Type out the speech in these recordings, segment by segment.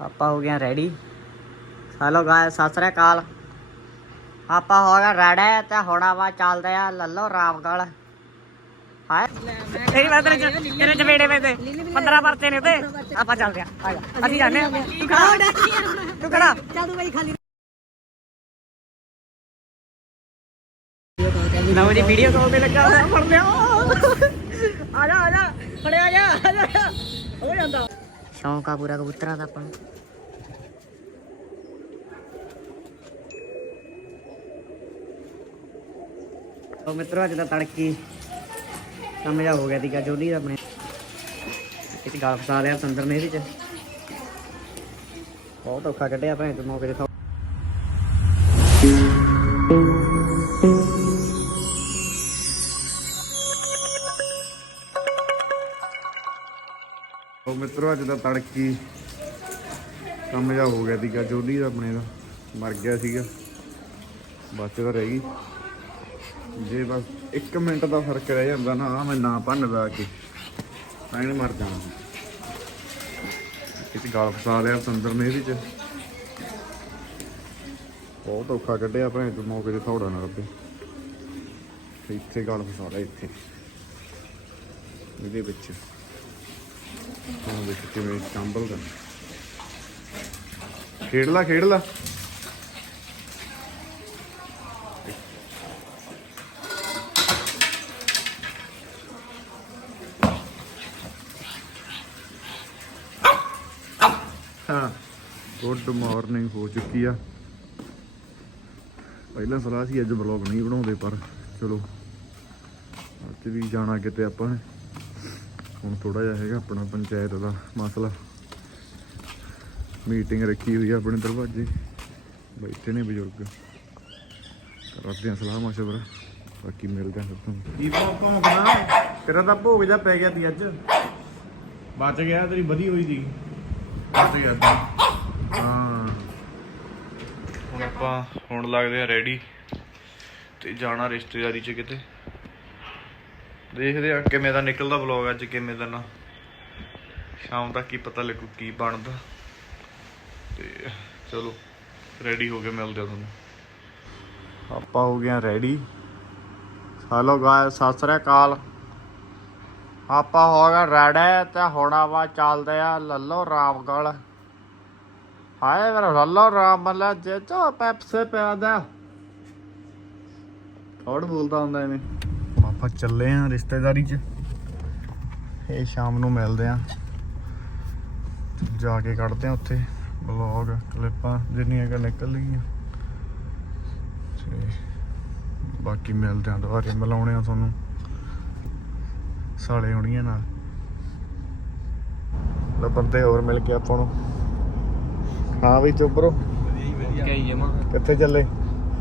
ਆਪਾਂ ਹੋ ਗਏ ready hello guys Sat Sri ਅਕਾਲ। ਆਪਾਂ ਹੋ ਗਏ ਰੈਡੀ ਤੇ ਹੁਣ ਆਪਾਂ ਚੱਲਦੇ ਆ ਲੱਲੋ ਰਾਮਗੜ ਹਾਏ। ਤੇਰੀ ਮੈਂ ਤੇਰੇ ਚਵੇੜੇ ਵੇ ਤੇ। 15 ਪਰਚੇ ਨੇ ਤੇ। ਆਪਾਂ ਚੱਲਦੇ ਆ। ਆ ਜਾ। ਅਸੀਂ ਜਾਂਦੇ ਆ। ਤੂੰ ਖੜਾ। ਤੂੰ ਖੜਾ। ਚੱਲ ਤੂੰ ਬਾਈ ਖਾਲੀ ਨਵ ਜੀ ਵੀਡੀਓ ਕਾਲ ਤੇ ਲੱਗਾ। ਹੋਇਆ ਫੜ ਲਿਆ ਆ ਜਾ ਆ ਜਾ। ਫੜਿਆ ਜਾ, ਆ ਜਾ। ਹੋ ਜਾਂਦਾ। ਸ਼ੌਂਕ ਆ ਪੂਰਾ ਕਬੂਤਰਾਂ ਦਾ ਆਪਾਂ ਨੂੰ ਉਹ ਮਿੱਤਰੋ ਅੱਜ ਦਾ ਤੜਕੀ ਸਮਝਾ ਹੋ ਗਿਆ ਸੀਗਾ ਜੋਲੀ ਦਾ ਆਪਣੇ ਇੱਕ ਗਲ ਫਸਾ ਲਿਆ ਸੰਦਰ ਨੇ ਇਹਦੇ ਚ ਬਹੁਤ ਔਖਾ ਕੱਢਿਆ ਭੈਣ ਤੋਂ ਮੌਕੇ ਤੇ ਮਿੱਤਰੋ, ਅੱਜ ਦਾ ਤੜਕੀ ਕੰਮ ਜਾ ਹੋ ਗਿਆ ਸੀਗਾ ਜੋਲੀ ਦਾ ਆਪਣੇ ਦਾ। ਮਰ ਗਿਆ ਸੀਗਾ। ਬਸ ਇਹਦਾ ਰਹਿ ਗਈ। ਜੇ ਬਸ 1 ਮਿੰਟ ਦਾ ਫ਼ਰਕ ਰਹਿ ਜਾਂਦਾ ਨਾ, ਆਹ ਮੈਂ ਨਾ ਭੰਨਦਾ ਕਿ, ਤਾਂ ਮਰ ਜਾਣਾ। ਕਿਤੇ ਗਾਲ ਫਸਾ ਲਿਆ ਸੰਦਰ ਨੇ ਇਹਦੇ ਚ। ਬਹੁਤ ਔਖਾ ਕੱਢਿਆ ਭੈਣ ਤੋਂ ਮੌਕੇ ਤੇ ਥੋੜਾ ਨਾ ਰੱਬੇ ਇੱਥੇ ਗਾਲ ਫਸਾ ਲਿਆ ਇੱਥੇ, ਇਹਦੇ ਵਿੱਚ। ਹਾਂ ਦੇਖ ਕਿਵੇਂ ਚੰਬਲਦਾ ਖੇਡ ਲਾ ਖੇਡ ਲਾ। ਹਾਂ ਗੁੱਡ ਮਾਰਨਿੰਗ ਹੋ ਚੁੱਕੀ ਆ। ਪਹਿਲਾਂ ਸਲਾਹ ਸੀ, ਅੱਜ ਵਲੌਗ ਨਹੀਂ ਬਣਾਉਂਦੇ, ਪਰ ਚਲੋ, ਅੱਜ ਵੀ ਜਾਣਾ ਕਿਤੇ ਆਪਾਂ। ਨੇ ਹੁਣ ਥੋੜਾ ਜਿਹਾ ਹੈਗਾ ਆਪਣਾ ਪੰਚਾਇਤ ਦਾ ਮਸਲਾ। ਮੀਟਿੰਗ ਰੱਖੀ ਹੋਈ ਆ ਆਪਣੇ ਦਰਵਾਜ਼ੇ। ਬੈਠੇ ਨੇ ਬਜ਼ੁਰਗ। ਕਰਦੇ ਆ ਸਲਾਹ ਮਸ਼ਵਰਾ। ਬਾਕੀ ਮਿਲਦੇ ਆ ਫਿਰ ਤੁਹਾਨੂੰ। ਕੀ ਭੌਂਕਣਾ ਤੇਰਾ ਤਾਂ ਭੋਗ ਜਾ ਪੈ ਗਿਆ ਤੀ ਅੱਜ। ਬਚ ਗਿਆ ਤੇਰੀ ਵਧੀ ਹੋਈ ਸੀ। ਬਚ ਗਿਆ ਹਾਂ। ਹੁਣ ਆਪਾਂ ਹੁਣ ਲੱਗਦੇ ਆ ਰੈਡੀ ਤੇ ਜਾਣਾ ਰਿਸ਼ਤੇਦਾਰੀ ਚ ਕਿਤੇ। ਦੇਖਦੇ ਆ ਕਿਵੇਂ ਦਾ ਨਿਕਲਦਾ ਵਲੌਗ ਅੱਜ, ਕਿਵੇਂ ਦਾ ਨਾ। ਸ਼ਾਮ ਤੱਕ ਕੀ ਪਤਾ ਲੱਗੂ ਕੀ ਬਣਦਾ। ਤੇ ਚਲੋ ਰੈਡੀ ਹੋ ਕੇ ਮਿਲਦੇ ਆ ਤੁਹਾਨੂੰ। ਆਪਾਂ ਹੋ ਗਏ ready hello guys Sat Sri ਅਕਾਲ। ਆਪਾਂ ਹੋ ਗਿਆ ਰੈਡੇ ਤੇ ਹੁਣ ਆਪਾਂ ਚੱਲਦੇ ਆ ਲੱਲੋ ਰਾਮਗੜ ਹਾਏ, ਮੇਰਾ ਲੱਲੋ ਰਾਮ ਮੱਲਾ ਜੇ ਚੋ ਪੈਪਸੇ ਪਿਆਦਾ ਥੋੜ ਬੋਲਦਾ ਹੁੰਦਾ ਐਵੇਂ? ਆਪਾਂ ਚੱਲੇ ਆਂ ਰਿਸ਼ਤੇਦਾਰੀ 'ਚ। ਇਹ ਸ਼ਾਮ ਨੂੰ ਮਿਲਦੇ ਆਂ। ਜਾ ਕੇ ਕੱਢਦੇ ਆਂ ਉੱਥੇ ਬਲੌਗ ਕਲਿੱਪਾਂ ਜਿੰਨੀਆਂ ਕਿ ਨਿਕਲ ਗਈਆਂ। ਤੇ ਬਾਕੀ ਮਿਲਦੇ ਆਂ ਦੁਬਾਰੇ ਮਿਲਾਉਣੇ ਆ ਤੁਹਾਨੂੰ। ਸਾਲੇ ਹੋਣੀਆਂ ਨਾਲ। ਲੋ ਬੰਦੇ ਹੋਰ ਮਿਲ ਕੇ ਆਪਾਂ ਨੂੰ। ਹਾਂ ਵੀ ਚੁੱਪਰੋ। ਜਮਾ ਕਿੱਥੇ ਚੱਲੇ?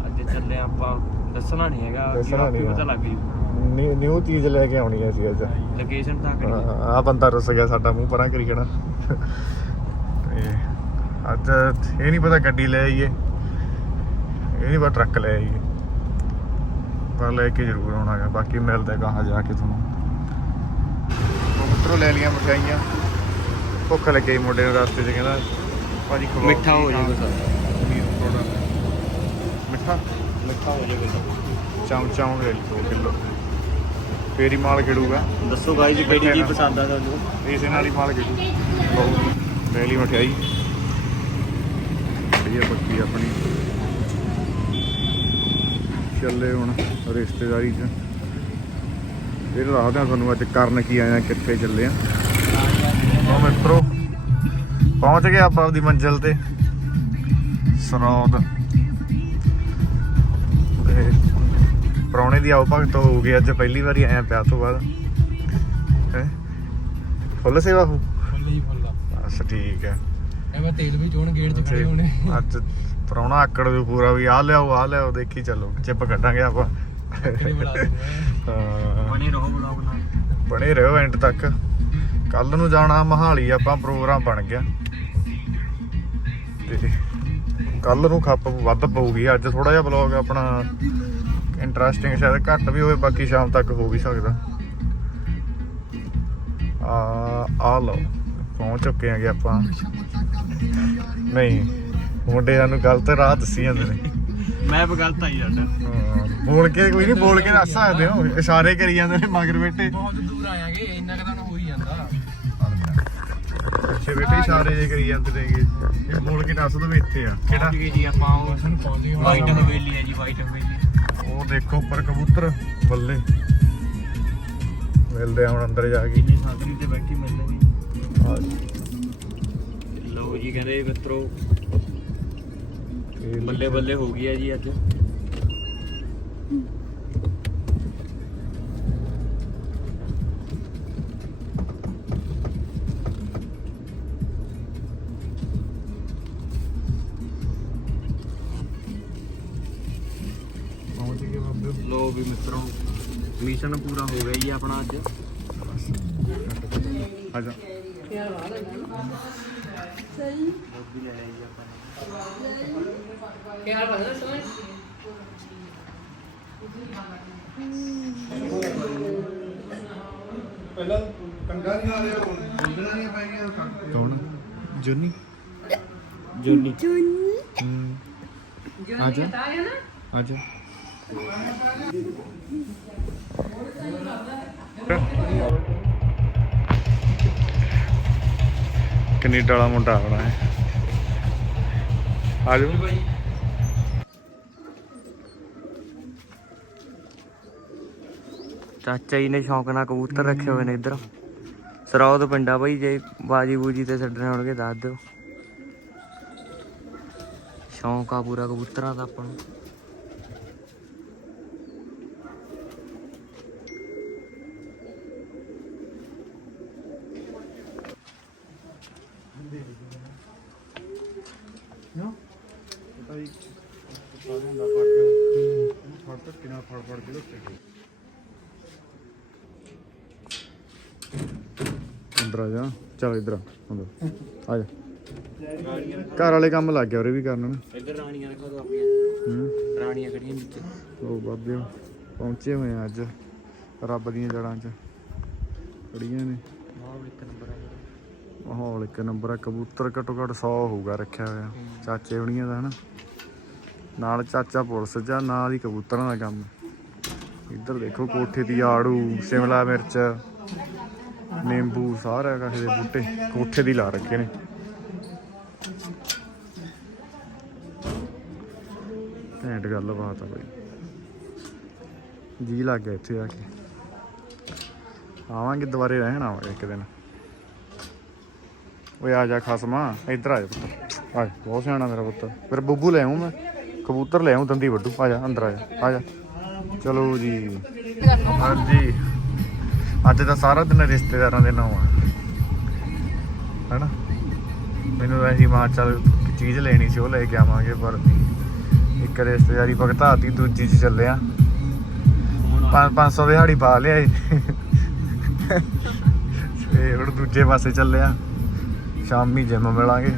ਅੱਜ ਚੱਲੇ ਆਪਾਂ। ਦੱਸਣਾ ਨਹੀਂ ਹੈਗਾ ਦੱਸਣਾ ਪਤਾ। ਲੱਗ ਜੂ ਨਿਊ ਚੀਜ਼ ਲੈ ਕੇ ਆਉਣੀ ਐ ਸੀ ਅੱਜ। ਲੋਕੇਸ਼ਨ ਤਾਂ ਕਰੀ ਆ ਬੰਦਾ ਰੁੱਸ ਗਿਆ ਸਾਡਾ ਮੂੰਹ ਪਰਾਂ ਕਰੀ ਜਾਣਾ। ਅੱਜ ਇਹ ਨਹੀਂ ਪਤਾ ਗੱਡੀ ਲੈ ਆਈਏ। ਇਹ ਨਹੀਂ ਪਤਾ ਟਰੱਕ ਲੈ ਆਈਏ। ਪਰ ਲੈ ਕੇ ਜ਼ਰੂਰ ਆਉਣਾਗਾ ਬਾਕੀ ਮਿਲਦੇ ਕਹਾਂ ਜਾ ਕੇ ਤੁਹਾਨੂੰ। ਮਿੱਤਰੋਂ ਲੈ ਲੀਆਂ ਮਠਿਆਈਆਂ। ਭੁੱਖ ਲੱਗੀ ਮੁੰਡੇ ਨੂੰ ਰਸਤੇ 'ਚ ਕਹਿੰਦਾ ਭਾਜੀ ਖਵਾਓ। ਮਿੱਠਾ ਹੋ ਹਾਂ, ਪਕੌੜਾ। ਮਿੱਠਾ? ਮਿੱਠਾ ਹੋ ਜਾਵੇ ਚਾਉ ਚਾਉ ਲੈ 2 ਕਿਲੋ। ਫੇਰ ਹੀ ਮਾਲ ਖਿੜੂਗਾ ਦੱਸੋ ਗਾਈ ਜੀ ਕਿਹੜੀ ਚੀਜ਼ ਪਸੰਦ ਆ ਤੁਹਾਨੂੰ? ਇਸੇ ਨਾਲ ਹੀ ਮਾਲ ਖਿੜੂ ਬਹੁਤ ਲੈ ਲਈ ਮਠਿਆਈ। ਇਹ ਬੱਕੀ ਆਪਣੀ। ਚੱਲੇ ਹੁਣ ਰਿਸ਼ਤੇਦਾਰੀ 'ਚ। ਇਹ ਦੱਸਦੇ ਆ ਤੁਹਾਨੂੰ ਅੱਜ ਕਰਨ ਕੀ ਆਇਆ ਕਿੱਥੇ ਚੱਲੇ ਆ। ਉਹ ਮਿੱਤਰੋ ਪਹੁੰਚ ਗਏ ਆਪਾਂ ਆਪਦੀ ਮੰਜ਼ਿਲ ਤੇ। ਸਰੌਦ। ਤੇ ਪ੍ਰਾਹੁਣੇ ਦੀ ਆਓ ਭਗਤ ਹੋ ਗਈ ਅੱਜ ਪਹਿਲੀ ਵਾਰੀ ਆਇਆ ਪਿਆ ਤੋਂ ਬਾਅਦ। ਹੈ? ਫੁੱਲ ਸੇਵਾ ਹੋ? ਫੁੱਲ ਹੀ ਫੁੱਲ ਬਸ ਠੀਕ ਹੈ। ਐਵੇਂ ਤੇਲ ਵੀ ਚੋਣ ਗੇਟ 'ਚ ਖੜੇ ਹੋਣੇ। ਅੱਜ ਪ੍ਰਾਹੁਣਾ ਆਕੜ ਵੀ ਪੂਰਾ ਵੀ ਆ ਲਿਆਓ ਆ ਲਿਆਓ ਦੇਖੀ ਚੱਲੋ ਚਿੱਪ ਕੱਢਾਂਗੇ ਆਪਾਂ। ਬਣੀ ਰਹੋ ਬਲੌਗ ਨਾਲ। ਬਣੇ ਰਹੋ ਐਂਡ ਤੱਕ। ਕੱਲ ਨੂੰ ਜਾਣਾ ਮਹਾਲੀ ਆਪਾਂ ਪ੍ਰੋਗਰਾਮ ਬਣ ਗਿਆ। ਤੇ ਕੱਲ ਨੂੰ ਖੱਪ ਵੱਧ ਪਊਗੀ। ਅੱਜ ਥੋੜਾ ਜਿਹਾ ਬਲੌਗ ਆਪਣਾ ਇੰਟਰਸਟਿੰਗ ਸ਼ਾਇਦ ਘੱਟ ਵੀ ਹੋਵੇ ਬਾਕੀ ਸ਼ਾਮ ਤੱਕ ਹੋ ਵੀ ਸਕਦਾ। ਆ ਆ ਲਓ ਪਹੁੰਚ ਚੁੱਕੇ ਆਂਗੇ ਆਪਾਂ। ਨਹੀਂ ਮੁੰਡੇ ਸਾਨੂੰ ਗਲਤ ਰਾਹ ਦੱਸੀ ਜਾਂਦੇ ਨੇ। ਮੈਂ ਬਗਲਤ ਆਈ ਜਾਂਦਾ। ਹਾਂ, ਬੋਲ ਕੇ ਕੋਈ ਨਹੀਂ ਬੋਲ ਕੇ ਦੱਸ ਸਕਦੇ ਹੋ। ਇਸ਼ਾਰੇ ਕਰੀ ਜਾਂਦੇ ਨੇ ਮਗਰ ਬੇਟੇ ਬਹੁਤ ਦੂਰ ਆਇਆਗੇ ਇੰਨਾ ਕਦਾਂ ਹੋ ਹੀ ਜਾਂਦਾ। ਪਿੱਛੇ ਬੇਟੇ ਇਸ਼ਾਰੇ ਜੇ ਕਰੀ ਜਾਂਦੇ ਨੇਗੇ। ਇਹ ਬੋਲ ਕੇ ਦੱਸ ਦੋ ਵੀ ਇੱਥੇ ਆ। ਕਿਹੜਾ? ਜੀ ਆਪਾਂ ਉਹ ਸਾਨੂੰ ਪਹੁੰਚ ਗਏ ਵਾਈਟ ਹਵੇਲੀ ਹੈ ਜੀ ਵਾਈਟ ਹਵੇਲੀ। ਉਹ ਦੇਖੋ ਉੱਪਰ ਕਬੂਤਰ ਬੱਲੇ। ਮਿਲਦੇ ਆ ਹੁਣ ਅੰਦਰ ਜਾ ਕੇ। ਕਿੰਨੀ ਸਾਦਰੀ ਤੇ ਬੈਠੀ ਮਿਲਦੇ ਆ ਲਓ ਜੀ ਕਹਿੰਦੇ ਮਿੱਤਰੋ ਬੱਲੇ ਬੱਲੇ ਹੋ ਗਈ ਹੈ ਜੀ ਅੱਜ। ਪਹੁੰਚ ਗਏ ਬਾਬੇ। ਲੋ ਵੀ ਮਿੱਤਰੋ ਮਿਸ਼ਨ ਪੂਰਾ ਹੋ ਗਿਆ ਜੀ ਆਪਣਾ ਅੱਜ। ਆ ਜਾ। ਪਹਿਲਾਂ ਕੰਗਾ ਨਹੀਂ ਆ ਰਿਹਾ ਗੁੰਦਣਾ ਨਹੀਂ ਪੈ ਗਿਆ ਕੌਣ? ਜੁਨੀ? ਜੋਨੀ। ਹੂੰ। ਆ ਜਾ। ਆ ਜਾ। ਕੈਨੇਡਾ ਵਾਲਾ ਮੁੰਡਾ ਆਉਣਾ ਹੈ। ਆ ਜਾ ਚਾਚਾ ਜੀ ਨੇ ਸ਼ੌਂਕ ਨਾਲ ਕਬੂਤਰ ਰੱਖੇ ਹੋਏ ਨੇ ਇੱਧਰ। ਸਰੌਦ ਪਿੰਡਾ ਬਈ, ਜੇ ਬਾਜੀ ਬੂਜੀ ਤੇ ਛੱਡਣੇ ਹੋਣਗੇ ਦੱਸ ਦਿਓ। ਸ਼ੌਂਕ ਆ ਪੂਰਾ ਕਬੂਤਰਾਂ ਦਾ ਆਪਾਂ ਨੂੰ। ਅੰਦਰ ਆ ਜਾ। ਚਲ ਇੱਧਰ ਆ ਅੰਦਰ। ਆ ਜਾ। ਘਰ ਵਾਲੇ ਕੰਮ ਲੱਗ ਗਿਆ ਉਰੇ ਵੀ ਕਰਨ ਨਾ। ਇੱਧਰ ਰਾਣੀਆਂ ਰੱਖੋ ਦੋ ਆਪਣੀਆਂ। ਹੂੰ। ਰਾਣੀਆਂ ਖੜੀਆਂ ਵਿੱਚ ਉਹ ਬਾਬੇ ਪਹੁੰਚੇ ਹੋਏ ਆ ਅੱਜ ਰੱਬ ਦੀਆਂ ਜੜਾਂ 'ਚ। ਖੜੀਆਂ ਨੇ। ਮਾਹੌਲ ਇੱਕ ਨੰਬਰ ਹੈ ਮਾਹੌਲ ਇੱਕ ਨੰਬਰ ਆ। ਕਬੂਤਰ ਘੱਟੋ ਘੱਟ 100 ਹੋਊਗਾ ਰੱਖਿਆ ਹੋਇਆ। ਚਾਚੇ ਹੁਣੀਆਂ ਦਾ ਹਨਾ। ਨਾਲ ਚਾਚਾ ਪੁਲਿਸ ਜਾਂ ਨਾਲ ਹੀ ਕਬੂਤਰਾਂ ਦਾ ਕੰਮ। ਇੱਧਰ ਦੇਖੋ ਕੋਠੇ ਦੀ ਆੜੂ ਸ਼ਿਮਲਾ ਮਿਰਚ ਨਿੰਬੂ ਸਾਰਾ ਕਾਹੇ ਦੇ ਬੂਟੇ ਕੋਠੇ ਦੀ ਲਾ ਰੱਖੇ ਨੇ। ਘੈਂਟ ਗੱਲ ਬਾਤ ਆ ਬਈ। ਜੀ ਲੱਗ ਗਿਆ ਇੱਥੇ ਆ ਕੇ। ਆਵਾਂਗੇ ਦੁਬਾਰੇ ਰਹਿਣ ਆਵਾਂਗੇ ਇੱਕ ਦਿਨ। ਓਏ ਆ ਜਾ ਖਸਮਾ ਇੱਧਰ ਆ ਜਾ ਪੁੱਤ। ਆ ਜਾ, ਬਹੁਤ ਸਿਆਣਾ ਮੇਰਾ ਪੁੱਤ। ਫਿਰ ਬੱਬੂ ਲੈ ਆਉਂ ਮੈਂ। ਕਬੂਤਰ ਲੈ ਆਉਂ ਦੰਦੀ ਵੱਡੂ, ਆ ਜਾ, ਅੰਦਰ ਆ ਜਾ ਆ ਜਾ। ਚਲੋ ਜੀ। ਹਾਂਜੀ। ਅੱਜ ਤਾਂ ਸਾਰਾ ਦਿਨ ਰਿਸ਼ਤੇਦਾਰਾਂ ਦੇ ਨਾਮ ਆ। ਹੈਨਾ? ਮੈਨੂੰ ਤਾਂ ਇਹੀ ਮਾਂ ਚੱਲ ਚੀਜ਼ ਲੈਣੀ ਸੀ, ਉਹ ਲੈ ਕੇ ਆਵਾਂਗੇ, ਪਰ ਇੱਕ ਰਿਸ਼ਤੇਦਾਰੀ ਭਗਤਾਤੀ, ਦੂਜੀ ਚ ਚੱਲੇ ਆ। 500 ਦਿਹਾੜੀ ਪਾ ਲਿਆ ਤੇ ਹੁਣ ਦੂਜੇ ਪਾਸੇ ਚੱਲੇ ਆ। ਸ਼ਾਮੀ ਜਿਮ ਮਿਲਾਂਗੇ।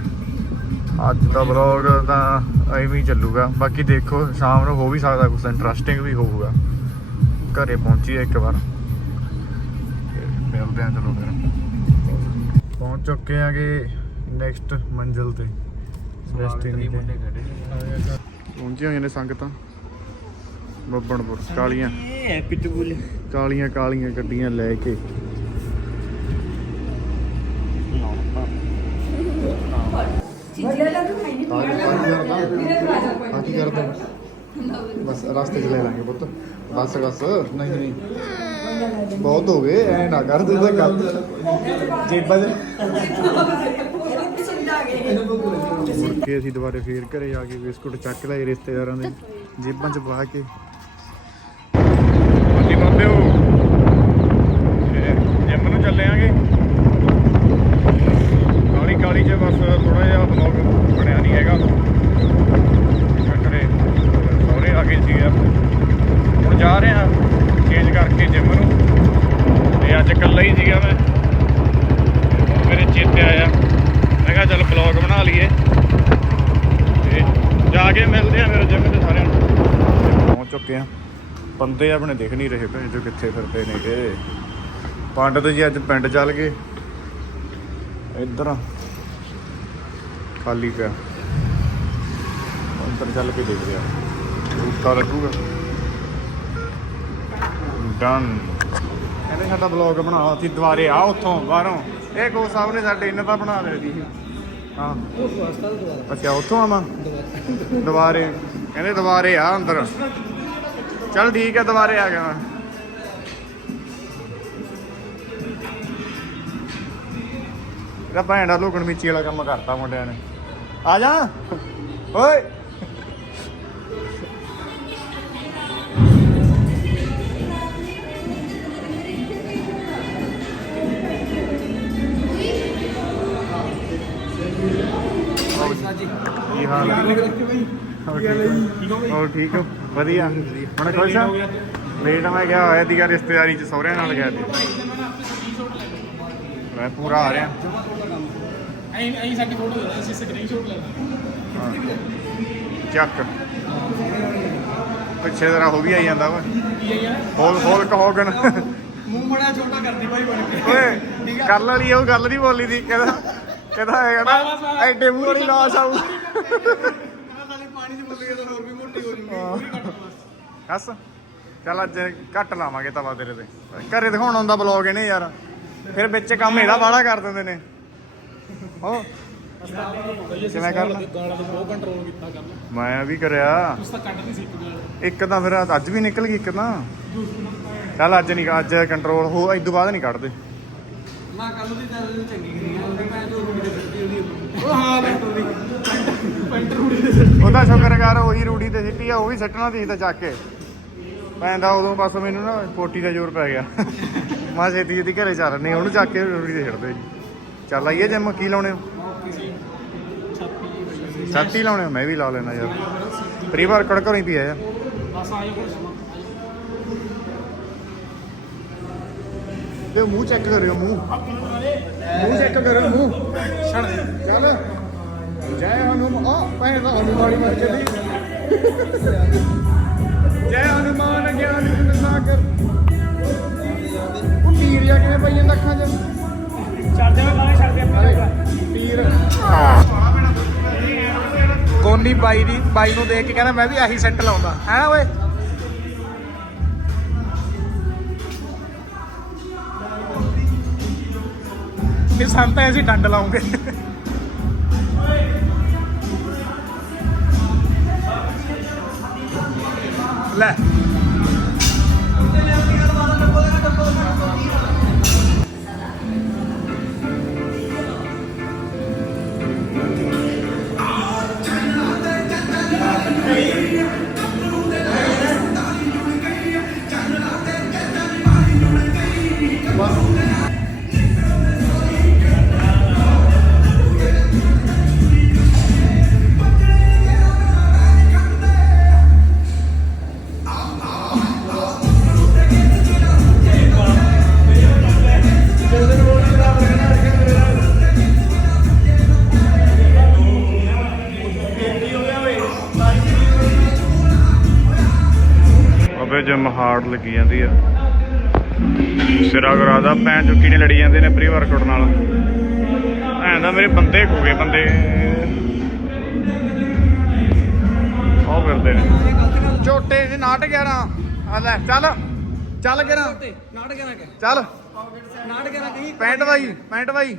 ਅੱਜ ਦਾ ਵਲੌਗ ਤਾਂ ਐਵੇਂ ਹੀ ਚੱਲੂਗਾ। ਬਾਕੀ ਦੇਖੋ ਸ਼ਾਮ ਨੂੰ ਹੋ ਵੀ ਸਕਦਾ ਕੁਝ ਇੰਟਰਸਟਿੰਗ ਵੀ ਹੋਊਗਾ। ਘਰੇ ਪਹੁੰਚੀਏ ਇੱਕ ਵਾਰ। ਮਿਲਦੇ ਆ ਚਲੋ ਫਿਰ। ਪਹੁੰਚ ਚੁੱਕੇ ਆਗੇ ਨੈਕਸਟ ਮੰਜ਼ਿਲ ਤੇ। ਡੈਸਟੀਨੀ ਤੇ। ਪਹੁੰਚੀਆਂ ਹੋਈਆਂ ਨੇ ਸੰਗਤਾਂ। ਬੱਬਣਪੁਰ ਕਾਲੀਆਂ। ਪਿਟਬੁਲ ਕਾਲੀਆਂ ਕਾਲੀਆਂ ਗੱਡੀਆਂ ਲੈ ਕੇ। ਆ ਕੀ ਕਰਦਾ ਬਸ ਰਸਤੇ 'ਚ ਲੈ ਲਾਂਗੇ ਪੁੱਤ। ਬਸ ਬਸ। ਨਹੀਂ ਨਹੀਂ। ਬਹੁਤ ਹੋ ਗਏ, ਐ ਨਾ ਕਰ, ਤੂੰ ਤਾਂ ਗੱਲ ਜੇਬਾਂ 'ਚ ਮੁੜ ਅਸੀਂ ਦੁਬਾਰੇ ਫੇਰ ਘਰੇ ਆ ਕੇ ਬਿਸਕੁਟ ਚੱਕ ਲਏ ਰਿਸ਼ਤੇਦਾਰਾਂ ਦੇ ਜੇਬਾਂ 'ਚ ਪਾ ਕੇ ਹਾਂਜੀ ਬਾਬਿਓ ਜਿਮ ਨੂੰ ਚੱਲੇ ਆਂਗੇ ਕਾਲੀ ਕਾਲੀ ਚ ਬਸ ਥੋੜਾ ਜਿਹਾ ਬਲੌਗ ਬਣਿਆ ਨਹੀਂ ਹੈਗਾ ਘਰੇ ਸਹੁਰੇ ਆ ਗਏ ਸੀ ਹੁਣ ਜਾ ਰਹੇ ਆ ਚੇਂਜ ਕਰਕੇ ਜਿਮ ਨੂੰ ਤੇ ਅੱਜ ਇਕੱਲਾ ਹੀ ਸੀਗਾ ਮੈਂ ਤੇ ਹੁਣ ਮੇਰੇ ਚੇਤੇ ਆਇਆ ਮੈਂ ਕਿਹਾ ਚੱਲ ਬਲੌਗ ਬਣਾ ਲਈਏ ਤੇ ਜਾ ਕੇ ਮਿਲਦੇ ਆ ਮੇਰੇ ਜਿਮ ਤੇ ਸਾਰਿਆਂ ਨੂੰ ਪਹੁੰਚ ਚੁੱਕੇ ਆ। ਬੰਦੇ ਆਪਣੇ ਦਿਖ ਨਹੀਂ ਰਹੇ ਭੈਣ ਜੋ ਕਿੱਥੇ ਫਿਰਦੇ ਨੇਗੇ। ਪੰਡਤ ਜੀ ਅੱਜ ਪਿੰਡ ਚੱਲ ਗਏ। ਇੱਧਰ ਖਾਲੀ ਪਿਆ। ਅੰਦਰ ਚੱਲ ਕੇ ਦੇਖਦੇ ਆ ਉੱਤਾ ਲੱਗੂਗਾ। ਡਨ ਕਹਿੰਦੇ ਸਾਡਾ ਬਲੌਗ ਬਣਾ, ਅਸੀਂ ਦੁਬਾਰੇ ਆ ਉੱਥੋਂ, ਬਾਹਰੋਂ। ਇਹ ਕੋ ਸਾਹਿਬ ਨੇ ਸਾਡੇ ਇਹਨਾਂ ਦਾ ਬਣਾ ਦੇ ਦੀ ਹਾਂ। ਅੱਛਾ, ਉੱਥੋਂ ਆਵਾਂ? ਦੁਬਾਰੇ। ਕਹਿੰਦੇ ਦੁਬਾਰੇ ਆ ਅੰਦਰ। ਚੱਲ ਠੀਕ ਹੈ ਦੁਬਾਰੇ ਆ ਗਿਆ ਮੈਂ। ਇਹਦਾ ਭੈਣ ਦਾ ਲੋਕਣ ਮਿੱਚੀ ਵਾਲਾ ਕੰਮ ਕਰਤਾ ਮੁੰਡਿਆਂ ਨੇ। ਆ ਜਾ। ਓਏ। ਕੀ ਹਾਲ ਹੈ ਹੋਰ ਠੀਕ ਹੋ? ਵਧੀਆ। ਹੁਣ ਖੁਸ਼ ਆ? ਲੇਟ ਮੈਂ ਗਿਆ ਹੋਇਆ ਦੀਗਾ ਰਿਸ਼ਤੇਦਾਰੀ ਚ ਸਹੁਰਿਆਂ ਨਾਲ ਗਿਆ ਤੇ ਮੈਂ ਪੂਰਾ ਆ ਰਿਹਾ ਐਂ ਐਂ ਸਾਡੀ ਫੋਟੋ ਦੇ ਅਸੀਂ ਸਕਰੀਨਸ਼ਾਟ ਲੈਣਾ ਚੱਕ। ਪਿੱਛੇ ਜ਼ਰਾ ਹੋ ਵੀ ਆਈ ਜਾਂਦਾ ਵਾ। ਹੋਲ ਹੋਲ ਕਹੋਗਨ ਮੂੰਹ ਬੜਾ ਛੋਟਾ ਕਰਦੀ ਭਾਈ ਬਣ ਕੇ। ਓਏ ਗੱਲ ਵਾਲੀ ਉਹ ਗੱਲ ਨਹੀਂ ਬੋਲੀ ਦੀ ਕਹਿੰਦਾ ਕਹਿੰਦਾ ਹੈਗਾ ਨਾ ਐਡੇ ਮੂੰਹ ਵਾਲੀ ਲਾਸ਼ ਆਊ ਖਾਲੀ ਪਾਣੀ ਚ ਬੁੱਲ ਕੇ ਤਾਂ ਹੋਰ ਵੀ ਮੋਟੀ ਹੋ ਜੂਗੀ ਹੱਸ। ਚੱਲ ਅੱਜ ਘੱਟ ਲਾਵਾਂਗੇ ਤਵਾ ਤੇਰੇ ਤੇ। ਘਰੇ ਦਿਖਾਉਣ ਆਉਂਦਾ ਬਲੌਗ ਇਹਨੇ ਯਾਰ। ਫਿਰ ਵਿੱਚ ਕੰਮ ਇਹਦਾ ਬਾਹਲਾ ਕਰ ਦਿੰਦੇ ਨੇ। ਹੋ। ਕਿਵੇਂ ਕਰਨਾ? ਗਾਲਾਂ ਤੋਂ ਬਹੁਤ ਕੰਟਰੋਲ ਕੀਤਾ ਕਰ ਮੈਂ ਵੀ ਕਰਿਆ। ਉਸ ਤਾਂ ਕੱਢ ਨਹੀਂ ਸੀ ਇੱਕ ਤਾਂ ਫਿਰ ਅੱਜ ਵੀ ਨਿਕਲ ਗਈ ਇੱਕ ਤਾਂ। ਚੱਲ ਅੱਜ ਨਹੀਂ ਅੱਜ ਕੰਟਰੋਲ ਹੋ ਇਸ ਤੋਂ ਬਾਅਦ ਨਹੀਂ ਕੱਢਦੇ। ਮੈਂ ਕੱਲ ਦੀ ਚੱਲ ਚੰਗੀ ਉਹਦੀ ਮੈਂ ਜੋ ਰੂੜੀ ਦੇ ਸਿੱਟੀ ਉਹਦੀ ਉਹ ਹਾਂ ਪੈਂਟ ਦੀ ਪੈਂਟ ਰੂੜੀ ਦੇ ਸਿੱਟੀ। ਉਹਦਾ ਸ਼ੁਕਰ ਕਰ ਉਹੀ ਰੂੜੀ ਤੇ ਸਿੱਟੀ ਆ ਉਹ ਵੀ ਸੱਟਣਾ ਸੀ ਤਾਂ ਚੱਕ ਕੇ। ਪੈਂਦਾ ਉਦੋਂ ਬਸ ਮੈਨੂੰ ਨਾ ਪੋਟੀ ਦਾ ਜ਼ੋਰ ਪੈ ਗਿਆ। ਮਾ ਛੇਤੀ ਛੇਤੀ ਘਰੇ ਚੱਲ ਨਹੀਂ, ਉਹਨੂੰ ਚੱਕ ਕੇ ਰੂੜੀ ਤੇ ਛੱਡਦੇ ਜੀ। ਚੱਲ ਆਈਏ ਜਿੰਮ, ਕੀ ਲਾਉਣੇ ਹੋ? ਛਾਤੀ ਛਾਤੀ ਲਾਉਣੇ ਹੋ, ਮੈਂ ਵੀ ਲਾ ਲੈਣਾ ਯਾਰ। ਪ੍ਰੀ ਵਰਕਆਊਟ ਘਰੋਂ ਹੀ ਪੀਆ ਯਾਰ ਬਸ ਆਏ ਕੋਲ ਸਮਾਂ ਤੇ ਮੂੰਹ ਚੈੱਕ ਕਰਿਓ, ਮੂੰਹ। ਮੂੰਹ ਚੈੱਕ ਕਰਿਓ, ਮੂੰਹ। ਛੱਡ ਦੇ ਚੱਲ। ਜੈ ਹਨੂਮਾਨ ਆ ਪਹਿਲੇ ਤਾਂ ਹਨੂਮਾਨ ਹੀ ਮਰ ਚਲੀ ਬਾਈ ਦੀ, ਬਾਈ ਨੂੰ ਦੇਖ ਕੇ ਕਹਿੰਦਾ ਮੈਂ ਵੀ ਆਹੀ ਸੈੱਟ ਲਾਉਂਦਾ। ਹੈ ਓਏ? ਇਹ ਸੰਤਾ ਅਸੀਂ ਡੰਡ ਲਾਉਂਗੇ। ਲੈ। ਹਾਰਡ ਲੱਗੀ ਜਾਂਦੀ ਆ। ਸਿਰਾ ਕਰਾਦਾ ਭੈਣ ਚੁੱਕੀ ਨੇ ਲੜੀ ਜਾਂਦੇ ਨੇ ਪ੍ਰੀ ਵਰਕਆਊਟ ਨਾਲ। ਐਂ ਦਾ ਮੇਰੇ ਬੰਦੇ ਖੋ ਗਏ ਬੰਦੇ। ਆਹ ਫਿਰਦੇ ਨੇ। ਝੋਟੇ ਦੇ ਨਾਟ 11 ਆ ਲੈ ਚੱਲ। ਚੱਲ 11 ਨਾਟ ਕਹਿਣਾ ਕਿ ਚੱਲ। ਨਾਟ ਕਹਿਣਾ ਕਹੀ ਪੈਂਟ ਬਾਈ ਪੈਂਟ ਬਾਈ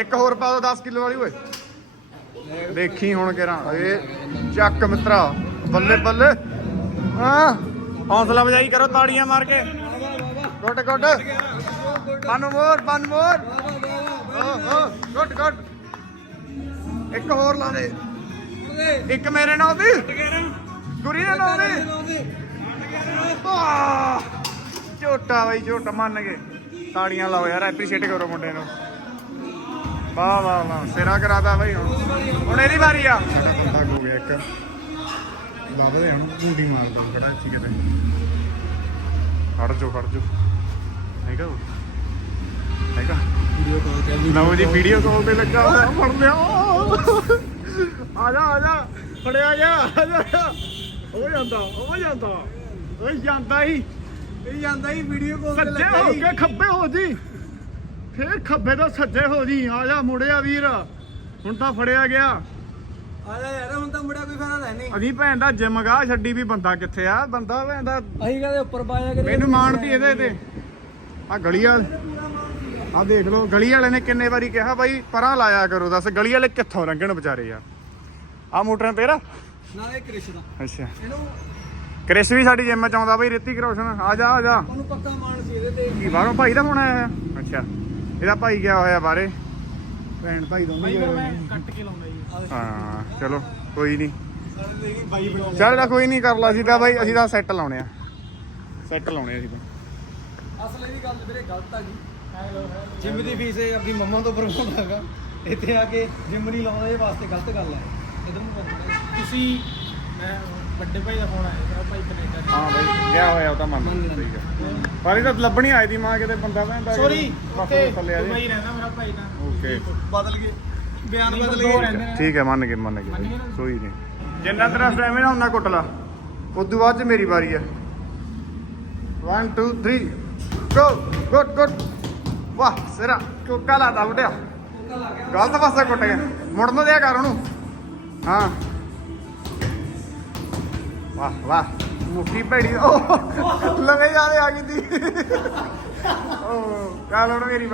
ਇੱਕ ਹੋਰ ਪਾ ਦੋ 10 ਕਿਲੋ ਵਾਲੀ ਓਏ। ਦੇਖੀ ਹੁਣ ਕਿਰਾਂ ਇਹ ਚੱਕ ਮਿੱਤਰਾ ਬੱਲੇ ਬੱਲੇ। ਹਾਂ। ਹੌਸਲਾ ਵਜਾਈ ਕਰੋ ਤਾੜੀਆਂ ਮਾਰ ਕੇ। Good good one more one more. Oh good good ਇੱਕ ਹੋਰ ਲਾ ਦੇ। ਇੱਕ ਮੇਰੇ ਨਾਲ ਦੀ ਗੁਰੀ ਦੇ ਨਾਲ ਦੀ ਝੋਟਾ ਬਾਈ, ਝੋਟਾ ਮੰਨ ਗਏ। ਤਾੜੀਆਂ ਲਾਓ ਯਾਰ ਐਪਰੀਸ਼ੀਏਟ ਕਰੋ ਮੁੰਡੇ ਨੂੰ। ਵਾਹ ਵਾਹ ਵਾਹ। ਸਿਰਾ ਕਰਾਦਾ ਬਾਈ ਹੁਣ। ਹੁਣ ਇਹਦੀ ਵਾਰੀ ਆ। ਸਾਡਾ ਹੋ ਗਿਆ ਇੱਕ। ਲੱਭਦੇ ਹੁਣ ਮੁੰਡੀ ਮਾਰ ਦੋ ਖੜਾ ਇੱਥੇ ਕਿਤੇ ਖੜ ਜੋ ਖੜ ਜੋ ਹੈਗਾ ਉਹ? ਹੈਗਾ? ਵੀਡੀਓ ਕਾਲ ਤੇ ਲਓ ਜੀ ਵੀਡੀਓ ਕਾਲ ਤੇ ਲੱਗਾ ਹੋਇਆ ਫੜ ਲਿਆ। ਆ ਜਾ ਆ ਜਾ। ਫੜਿਆ ਜਾ ਆ ਜਾ। ਹੋ ਜਾਂਦਾ ਹੋ ਜਾਂਦਾ। ਓਏ ਜਾਂਦਾ ਹੀ। ਇਹ ਜਾਂਦਾ ਹੀ ਵੀਡੀਓ ਕਾਲ ਸੱਜੇ ਹੋ। ਕੇ ਖੱਬੇ ਹੋ ਜੀ। ਫੇਰ ਖੱਬੇ ਤੋਂ ਸੱਜੇ ਹੋ ਜੀ। ਆ ਜਾ ਮੁੜਿਆ ਵੀਰ। ਹੁਣ ਤਾਂ ਫੜਿਆ ਗਿਆ। ਆ ਜਾ ਯਾਰ ਹੁਣ ਤਾਂ ਮੁੜਿਆ ਕੋਈ ਫਾਇਦਾ ਹੈ ਨਹੀਂ। ਅਸੀਂ ਭੈਣ ਦਾ ਜਿਮ ਗਾ ਛੱਡੀ ਵੀ ਬੰਦਾ ਕਿੱਥੇ ਆ? ਬੰਦਾ ਭੈਣ ਦਾ ਅਸੀਂ ਕਹਿੰਦੇ ਉੱਪਰ ਪਾਇਆ ਕਰੀ ਮੈਨੂੰ ਮਾਣਦੀ ਇਹਦੇ ਤੇ। ਆ ਗਲੀ ਵਾਲ ਆ ਦੇਖ ਲਓ ਗਲੀ ਵਾਲੇ ਨੇ ਕਿੰਨੇ ਵਾਰੀ ਕਿਹਾ ਬਾਈ ਪਰਾਂ ਲਾਇਆ ਕਰੋ ਦੱਸ ਗਲੀ ਵਾਲੇ ਕਿੱਥੋਂ ਲੰਘਣ ਵਿਚਾਰੇ ਯਾਰ ਆ ਮੋਟਰਾਂ ਤੇਰਾ? ਨਾਲੇ ਕ੍ਰਿਸ਼ ਦਾ। ਅੱਛਾ। ਇਹਨੂੰ ਕ੍ਰਿਸ਼ ਵੀ ਸਾਡੀ ਜਿਮ ਚ ਆਉਂਦਾ ਬਾਈ ਰਿਤਿਕ ਰੋਸ਼ਨ। ਆ ਜਾ ਆ ਜਾ। ਉਹਨੂੰ ਪੱਕਾ ਮਾਣ ਸੀ ਇਹਦੇ ਤੇ। ਕੀ ਬਾਹਰੋਂ ਭਾਈ ਦਾ ਫੋਨ ਆਇਆ ਹੋਇਆ? ਅੱਛਾ। ਇਹਦਾ ਭਾਈ ਗਿਆ ਹੋਇਆ ਬਾਹਰੇ। ਭੈਣ ਭਾਈ ਦੋਨੇ ਗਏ ਹੋਏ ਨੇ। ਕੱਟ ਕੇ ਲਾਉਂਦਾ। ਜੀ ਹਾਂ ਚਲੋ ਕੋਈ ਨਹੀਂ ਚੱਲ ਕੋਈ ਨਹੀਂ ਕਰ ਲਾ ਅਸੀਂ ਤਾਂ ਬਾਈ ਅਸੀਂ ਤਾਂ ਸੈੱਟ ਲਾਉਣੇ ਆ। ਸੈੱਟ ਲਾਉਣੇ ਆ ਅਸੀਂ ਤਾਂ। ਅਸਲ ਇਹਦੀ ਗੱਲ ਵੀਰੇ ਗਲਤ ਆ ਜੀ। ਜਿਮ ਦੀ ਫੀਸ ਇਹ ਆਪਣੀ ਮੰਮਾ ਤੋਂ ਭਰਵਾਉਂਦਾ ਹੈਗਾ ਇੱਥੇ ਆ ਕੇ ਜਿਮ ਨਹੀਂ ਲਾਉਂਦਾ ਇਹ ਵਾਸਤੇ ਗਲਤ ਗੱਲ ਹੈ ਇਧਰ ਨੂੰ ਕਰਦਾ ਤੁਸੀਂ ਮੈਂ ਵੱਡੇ ਭਾਈ ਦਾ ਫੋਨ ਆਇਆ ਮੇਰਾ ਭਾਈ ਕੈਨੇਡਾ ਹਾਂ ਬਾਈ ਗਿਆ ਹੋਇਆ ਉਹ ਤਾਂ ਮੰਨ ਠੀਕ ਹੈ ਪਰ ਇਹ ਤਾਂ ਲੱਭਣੀ ਆਈ ਦੀ ਮਾਂ ਕਿਤੇ ਬੰਦਾ ਭੈਂਦਾ ਸੌਰੀ ਉੱਤੇ ਥੱਲੇ ਆ ਭਾਈ ਜੇ ਰਹਿੰਦਾ ਮੇਰਾ ਭਾਈ ਦਾ ਓਕੇ ਬਦਲ ਗਏ। ਬਿਆਨ ਬਦਲ ਠੀਕ ਹੈ ਮੰਨ ਗਏ ਮੰਨ ਗਏ ਕੋਈ ਨਹੀਂ। ਜਿੰਨਾ ਤੇਰਾ ਹੈ ਨਾ ਉਹਨਾਂ ਕੁੱਟ ਲਾ। ਉਦੋਂ ਬਾਅਦ ਚ ਮੇਰੀ ਵਾਰੀ ਹੈ। 1 2 3 ਗੋ ਗੁੱਡ ਗੁੱਡ ਵਾਹ ਸਿਰਾ ਕੋਕਾ ਲਾਦਾ ਬੁੱਟਿਆ ਗਲਤ ਪਾਸੇ ਕੁੱਟ ਗਿਆ। ਮੁੜਨ ਦਿਆ ਕਰ ਉਹਨੂੰ। ਹਾਂ। ਵਾਹ ਵਾਹ। ਮੁੱਠੀ ਭੈੜੀ ਉਹ ਲਵੇ ਜਾਦੇ ਆ ਗਈ ਦੀ ਉਹ ਕਾਲ ਹੁਣ ਮੇਰੀ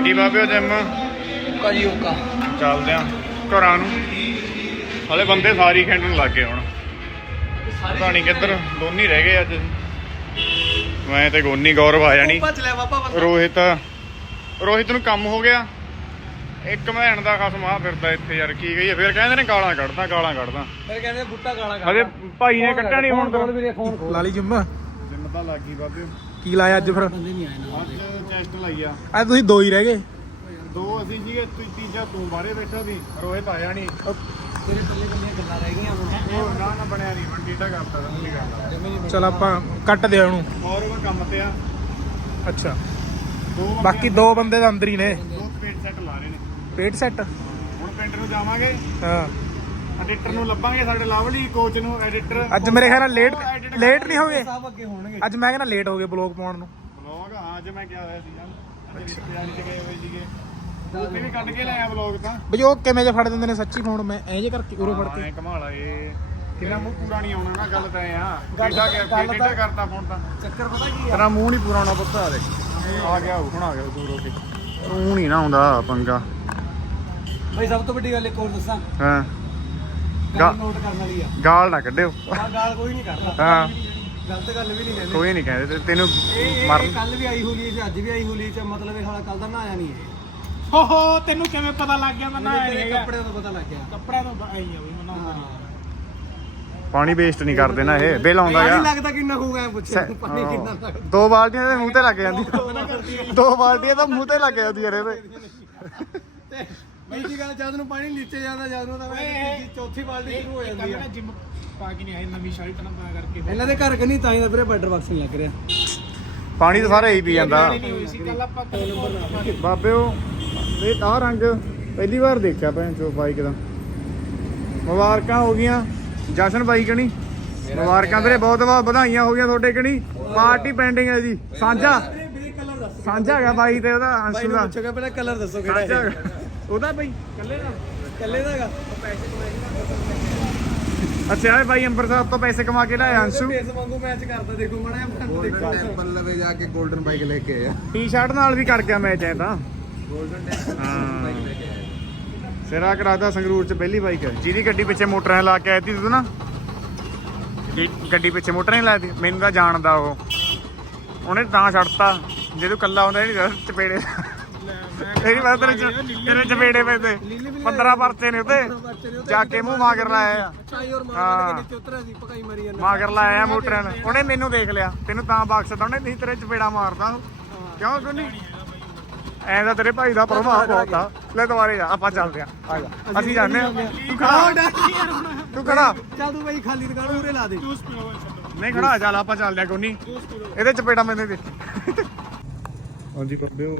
ਲੱਗੀ ਬਾਬਿਓ ਜਿੰਮ। ਓਕਾ ਜੀ ਓਕਾ। ਚੱਲਦੇ ਆ ਘਰਾਂ ਨੂੰ। ਹਲੇ ਬੰਦੇ ਸਾਰੀ ਖੇਡਣ ਲੱਗ ਗਏ ਹੁਣ। ਪਤਾ ਨਹੀਂ ਕਿੱਧਰ ਦੋਨੀ ਰਹਿ ਗਏ ਅੱਜ। ਮੈਂ ਤੇ ਗੋਨੀ ਗੌਰਵ ਆ ਜਾਣੀ। ਭੱਜ ਰੋਹਿਤ। ਰੋਹਿਤ ਨੂੰ ਕੰਮ ਹੋ ਗਿਆ। ਇੱਕ ਭੈਣ ਦਾ ਖਸਮ ਆ ਫਿਰਦਾ ਇੱਥੇ ਯਾਰ ਕੀ ਗਈ ਫਿਰ ਕਹਿੰਦੇ ਨੇ ਗਾਲਾਂ ਕੱਢਦਾ ਗਾਲਾਂ ਕੱਢਦਾ। ਫਿਰ ਕਹਿੰਦੇ ਬੁੱਟਾ ਗਾਲਾਂ ਹਜੇ ਭਾਈ ਨੇ ਕੱਟਿਆ ਨਹੀਂ ਹੁਣ ਲਾਲੀ ਜਿੰਮ। ਜਿੰਮ ਤਾਂ ਲੱਗ ਗਈ ਬਾਬੇ ਕੀ ਲਾਇਆ ਅੱਜ ਫਿਰ? ਬੰਦੇ ਨਹੀਂ ਆਏ ਨਾ। ਅੱਜ ਚੈਸਟ ਲਾਈ ਆ। ਅੱਜ ਤੁਸੀਂ ਦੋ ਹੀ ਰਹਿ ਗਏ। ਦੋ ਅਸੀਂ ਸੀਗੇ ਤੀ- ਤੀਜਾ ਤੂੰ ਬਾਹਰੇ ਬੈਠਾ ਸੀ ਰੋਹਿਤ ਆਇਆ ਨਹੀਂ। ਤੇਰੇ ਪੱਲੇ ਪੱਲੇ ਗੱਲਾਂ ਰਹਿ ਗਈਆਂ ਹੁਣ। ਉਹ ਨਾ ਨਾ ਬਣਿਆ ਨਹੀਂ ਹੁਣ ਟੀਟਾ ਕਰਤਾ ਤਾਂ ਨਹੀਂ ਕਰਦਾ ਚਲ ਆਪਾਂ ਕੱਟ ਦੇ ਉਹਨੂੰ ਹੋਰ ਉਹ ਕੰਮ ਤੇ ਆ। ਅੱਛਾ। ਬਾਕੀ ਦੋ ਬੰਦੇ ਤਾਂ ਅੰਦਰ ਹੀ ਨੇ। ਦੋ ਪੇਟ ਸੈੱਟ ਲਾ ਰਹੇ ਨੇ। ਪੇਟ ਸੈੱਟ? ਹੁਣ ਪਿੰਡ ਨੂੰ ਜਾਵਾਂਗੇ। ਹਾਂ। ਐਡੀਟਰ ਨੂੰ ਲੱਭਾਂਗੇ ਸਾਡੇ ਲਵਲੀ ਕੋਚ ਨੂੰ ਐਡੀਟਰ। ਅੱਜ ਮੇਰੇ ਖਿਆਲ ਨਾਲ ਲੇਟ ਲੇਟ ਨਹੀਂ ਹੋਗੇ? ਸਭ ਅੱਗੇ ਹੋਣਗੇ। ਅੱਜ ਮੈਂ ਕਹਿੰਦਾ ਲੇਟ ਹੋ ਗਏ ਬਲੌਗ ਪਾਉਣ ਨੂੰ। ਅੱਜ ਮੈਂ ਕਿਹਾ ਹੋਇਆ ਸੀ ਯਾਰ ਅੱਜ ਰਿਸ਼ਤੇਦਾਰੀ ਚ ਗਏ ਹੋਏ ਸੀਗੇ। ਉਹ ਵੀ ਕੱਢ ਕੇ ਲਿਆਇਆ ਵਲੌਗ ਤਾਂ। ਬਈ ਉਹ ਕਿਵੇਂ ਜੇ ਫੜ ਦਿੰਦੇ ਨੇ ਸੱਚੀ ਫੋਨ ਮੈਂ ਐਂ ਜੇ ਕਰਕੇ ਉਰੇ ਫੜ ਕੇ। ਐ ਕਮਾਲਾ ਇਹ। ਕਿੰਨਾ ਮੂੰਹ ਪੂਰਾ ਨਹੀਂ ਆਉਣਾ ਨਾ ਗੱਲ ਤਾਂ ਇਹ ਆ। ਕਿੱਡਾ ਗਿਆ ਕਿੱਡਾ ਕਰਤਾ ਫੋਨ ਤਾਂ। ਚੱਕਰ ਪਤਾ ਕੀ ਆ? ਤੇਰਾ ਮੂੰਹ ਨਹੀਂ ਪੂਰਾ ਆਉਣਾ ਪੁੱਤ ਆ ਦੇ ਆ ਗਿਆ ਹੁਣ ਆ ਗਿਆ ਦੂਰ ਹੋ ਕੇ। ਉਹ ਨਹੀਂ ਨਾ ਆਉਂਦਾ ਪੰਗਾ। ਬਈ ਸਭ ਤੋਂ ਵੱਡੀ ਗੱਲ ਇੱਕ ਹੋਰ ਦੱਸਾਂ। ਹਾਂ। ਗੱਲ ਗਾ- ਨੋਟ ਕਰਨ ਵਾਲੀ ਆ। ਗਾਲ ਨਾ ਕੱਢਿਓ। ਆਹ ਗਾਲ ਕੋਈ ਨਹੀਂ ਕਰਦਾ। ਹਾਂ। ਗਲਤ ਗੱਲ ਵੀ ਨਹੀਂ ਕਹਿੰਦੇ ਕੋਈ ਨਹੀਂ ਕਹਿੰਦੇ ਤੇ ਤੈਨੂੰ ਮਰਨ ਕੱਲ ਵੀ ਆਈ ਹੋਲੀ ਤੇ ਅੱਜ ਵੀ ਆਈ ਹੋਲੀ ਤੇ ਮਤਲਬ ਇਹ ਸਾਲਾ ਕੱਲ ਦਾ ਨਹਾਇਆ ਨਹੀਂ ਇਹ। ਹੋ ਹੋ ਤੈਨੂੰ ਕਿਵੇਂ ਪਤਾ ਲੱਗ ਗਿਆ ਮੈਂ ਮੈਨੂੰ ਤੇਰੇ ਕੱਪੜਿਆਂ ਤੋਂ ਪਤਾ ਲੱਗ ਗਿਆ। ਕੱਪੜਿਆਂ ਤੋਂ ਆਈ ਆ ਬਈ ਮੈਂ ਹਾਂ ਪਾਣੀ ਵੇਸਟ ਨਹੀਂ ਕਰਦੇ ਨਾ ਇਹ ਬਿੱਲ ਆਉਂਦਾ ਪਾਣੀ ਆ ਲੱਗਦਾ ਕਿੰਨਾ ਹੋਊਗਾ ਇਹ ਪੁੱਛਿਆ ਪਾਣੀ ਕਿੰਨਾ ਹਾਂ। ਲੱਗਦਾ। ਦੋ ਬਾਲਟੀਆਂ ਦੇ ਮੂੰਹ ਤੇ ਲੱਗ ਜਾਂਦੀ। ਦੋ ਬਾਲਟੀਆਂ ਤਾਂ ਮੂੰਹ ਤੇ ਲੱਗ ਜਾਂਦੀ ਯਾਰ ਇਹਦੇ ਕੀ ਗੱਲ ਜਦ ਨੂੰ ਪਾਣੀ ਨੀਚੇ ਜਾਂਦਾ ਜਦ ਨੂੰ ਤਾਂ ਚੌਥੀ ਬਾਲਟੀ ਸ਼ੁਰੂ ਹੋ ਜਾਂਦੀ ਜਿਮ ਪਾ ਕੇ ਨਹੀਂ ਆਈ ਨਵੀਂ ਸ਼ਰਟ ਨਾ ਪਾ ਕਰਕੇ। ਇਹਨਾਂ ਦੇ ਘਰ ਕਨੀ ਤਾਂ ਹੀ ਤਾਂ ਵੀਰੇ ਬੈਟਰ ਬਾਕਸ ਨਹੀਂ ਲੱਗ ਰਿਹਾ। ਪਾਣੀ ਤਾਂ ਸਾਰਾ ਹੀ ਪੀ ਜਾਂਦਾ। ਨਹੀਂ ਹੋਈ ਸੀ ਕੱਲ ਆਪਾਂ ਬਾਬੇ ਉਹ ਇਹ ਆਹ ਰੰਗ ਪਹਿਲੀ ਵਾਰ ਦੇਖਿਆ ਭੈਣ ਚੋ ਬਾਈਕ ਦਾ। ਮੁਬਾਰਕਾਂ ਹੋ ਗਈਆਂ। ਜਸ਼ਨ ਬਾਈ ਕਣੀ। ਮੁਬਾਰਕਾਂ ਵੀਰੇ ਬਹੁਤ ਬਹੁਤ ਵਧਾਈਆਂ ਹੋ ਗਈਆਂ ਤੁਹਾਡੇ ਕਣੀ। ਪਾਰਟੀ ਪੈਂਡਿੰਗ ਹੈ ਜੀ। ਸਾਂਝਾ। ਵੀਰੇ ਕਲਰ ਦੱਸ ਸਾਂਝਾ ਹੈਗਾ ਬਾਈ ਤੇ ਉਹਦਾ ਬਾਈ ਅੰਸ਼ੂ ਨੂੰ ਦਾ। ਪੁੱਛੋਗਾ ਪਹਿਲਾਂ ਕਲਰ ਦੱਸੋ ਕਿਹੜਾ ਹੈ। ਉਹਦਾ ਬਾਈ। ਕੱਲੇ ਦਾ। ਕੱਲੇ ਦਾ ਹੈਗਾ। ਅੱਛਾ ਇਹ ਬਾਈ ਅੰਬਰ ਸਾਹਿਬ ਤੋਂ ਪੈਸੇ ਕਮਾ ਕੇ ਲਿਆਇਆ ਅੰਸ਼ੂ। ਫੇਸ ਵਾਂਗੂ ਮੈਚ ਕਰਦਾ ਦੇਖੋ ਮੜਾ ਦੇਖੋ। ਟੈਂਪਲ ਲਵੇ ਜਾ ਕੇ 골ਡਨ ਬਾਈਕ ਲੈ ਕੇ ਆਇਆ। ਟੀ-ਸ਼ਰਟ ਨਾਲ ਵੀ ਕਰ ਗਿਆ ਮੈਚ ਐ ਤਾਂ। 골ਡਨ ਹਾਂ। ਸਿਰਾ ਕਰਾਦਾ ਸੰਗਰੂਰ ਚ ਪਹਿਲੀ ਬਾਈਕ ਹੈ ਜਿਹਦੀ ਗੱਡੀ ਪਿੱਛੇ ਮੋਟਰਾਂ ਲਾ ਕੇ ਆਈ ਤੀ ਤੂੰ ਨਾ। ਗੱਡੀ ਪਿੱਛੇ ਮੋਟਰਾਂ ਲਾਦੀ ਮੈਨੂੰ ਤਾਂ ਜਾਣਦਾ ਉਹ। ਉਹਨੇ ਤਾਂ ਛੱਡਤਾ। ਜੇ ਤੂੰ ਕੱਲਾ ਆਉਂਦਾ ਨਹੀਂ ਚਪੇੜੇ ਤੇਰੀ ਬਾਤ ਤੇਰੇ ਚ- ਤੇਰੇ ਚਪੇੜੇ ਪੈਂਦੇ 15 ਪਰਚੇ ਨੇ ਉਹਤੇ ਜਾ ਕੇ ਮੂੰਹ ਮਾਗਰ ਲਾਇਆ ਆ। ਚਾਈ ਔਰ ਮਾਰ ਹਾਂ। ਕੇ ਨੀਚੇ ਉਤਰਿਆ ਸੀ ਪਕਾਈ ਮਰੀ ਜਾਂਦਾ। ਮਾਗਰ ਲਾਇਆ ਮੋਟਰਾਂ ਨੇ ਉਹਨੇ ਮੈਨੂੰ ਦੇਖ ਲਿਆ। ਤੈਨੂੰ ਤਾਂ ਬਖਸ਼ਦਾ ਉਹਨੇ ਨਹੀਂ ਤੇਰੇ ਚਪੇੜਾ ਮਾਰਦਾ। ਕਿਉਂ ਕੋਨੀ ਐਂ ਤਾਂ ਤੇਰੇ ਭਾਈ ਦਾ ਪ੍ਰਭਾਵ ਬਹੁਤ ਆ। ਲੈ ਦੁਬਾਰੇ ਜਾ ਆਪਾਂ ਚੱਲਦੇ ਆ। ਆ ਜਾ। ਅਸੀਂ ਜਾਂਦੇ ਆ। ਤੂੰ ਖੜਾ? ਤੂੰ ਖੜਾ। ਚੱਲ ਤੂੰ ਬਈ ਖਾਲੀ ਦੁਕਾਨ ਉਰੇ ਲਾ ਦੇ। ਨਹੀਂ ਖੜਾ ਚੱਲ ਆਪਾਂ ਚੱਲਦੇ ਆ ਕੋਨੀ ਇਹਦੇ ਚਪੇੜਾ ਮੈਨੂੰ ਦੇ ਹਾਂਜੀ ਬੱਬਿਓ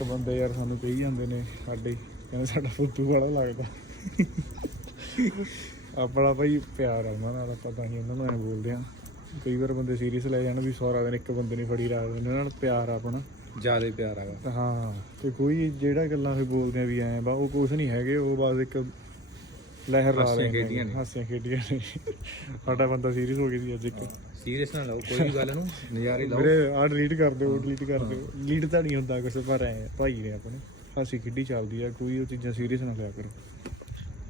ਇੱਕ ਬੰਦੇ ਯਾਰ ਸਾਨੂੰ ਕਹੀ ਜਾਂਦੇ ਨੇ ਸਾਡੇ ਕਹਿੰਦੇ ਸਾਡਾ ਫੁੱਦੂ ਵਾਲਾ ਲੱਗਦਾ। ਆਪਣਾ ਭਾਈ ਪਿਆਰ ਆ ਉਹਨਾਂ ਨਾਲ ਪਤਾ ਨਹੀਂ ਉਹਨਾਂ ਨੂੰ ਐ ਬੋਲਦੇ ਆ ਕਈ ਵਾਰ ਬੰਦੇ ਸੀਰੀਅਸ ਲੈ ਜਾਣ ਵੀ ਸਾਰਾ ਦਿਨ ਇੱਕ ਬੰਦੇ ਨਹੀਂ ਫੜੀ ਰੱਖਦੇ ਉਹਨਾਂ ਨਾਲ ਪਿਆਰ ਆ ਆਪਣਾ। ਜ਼ਿਆਦਾ ਪਿਆਰ ਹੈਗਾ ਹਾਂ ਤੇ ਕੋਈ ਜਿਹੜਾ ਗੱਲਾਂ ਵੀ ਬੋਲਦੇ ਆ ਵੀ ਐ ਬਾ ਉਹ ਕੁਝ ਨਹੀਂ ਹੈਗੇ ਉਹ ਬਸ ਇੱਕ ਲਹਿਰ ਲਾ ਰਹੇ ਖੇਡੀਆਂ ਨੇ। ਹਾਸਿਆਂ ਖੇਡੀਆਂ ਨੇ। ਸਾਡਾ ਬੰਦਾ ਸੀਰੀਅਸ ਹੋ ਗਿਆ ਸੀ ਅੱਜ ਇੱਕ। ਸੀਰੀਅਸ ਨਾ ਲਓ ਕੋਈ ਵੀ ਗੱਲ ਨੂੰ ਨਜ਼ਾਰੇ ਲਓ। ਵੀਰੇ ਆ ਡਿਲੀਟ ਕਰ ਦਿਓ ਡਿਲੀਟ ਕਰ ਦਿਓ। ਡਿਲੀਟ ਤਾਂ ਨਹੀਂ ਹੁੰਦਾ ਕੁਛ ਪਰ ਐ ਭਾਈ ਨੇ ਆਪਣੇ। ਹਾਸੀ ਖੇਡੀ ਚੱਲਦੀ ਆ ਕੋਈ ਉਹ ਚੀਜ਼ਾਂ ਸੀਰੀਅਸ ਨਾ ਲਿਆ ਕਰੋ।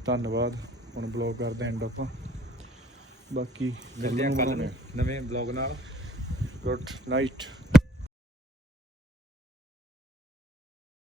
ਧੰਨਵਾਦ ਹੁਣ ਬਲੌਗ ਕਰਦੇ ਐਂਡ ਆਪਾਂ। ਬਾਕੀ ਮਿਲਦੇ ਆ ਕੱਲ ਨੂੰ। ਨਵੇਂ ਬਲੌਗ ਨਾਲ। Good night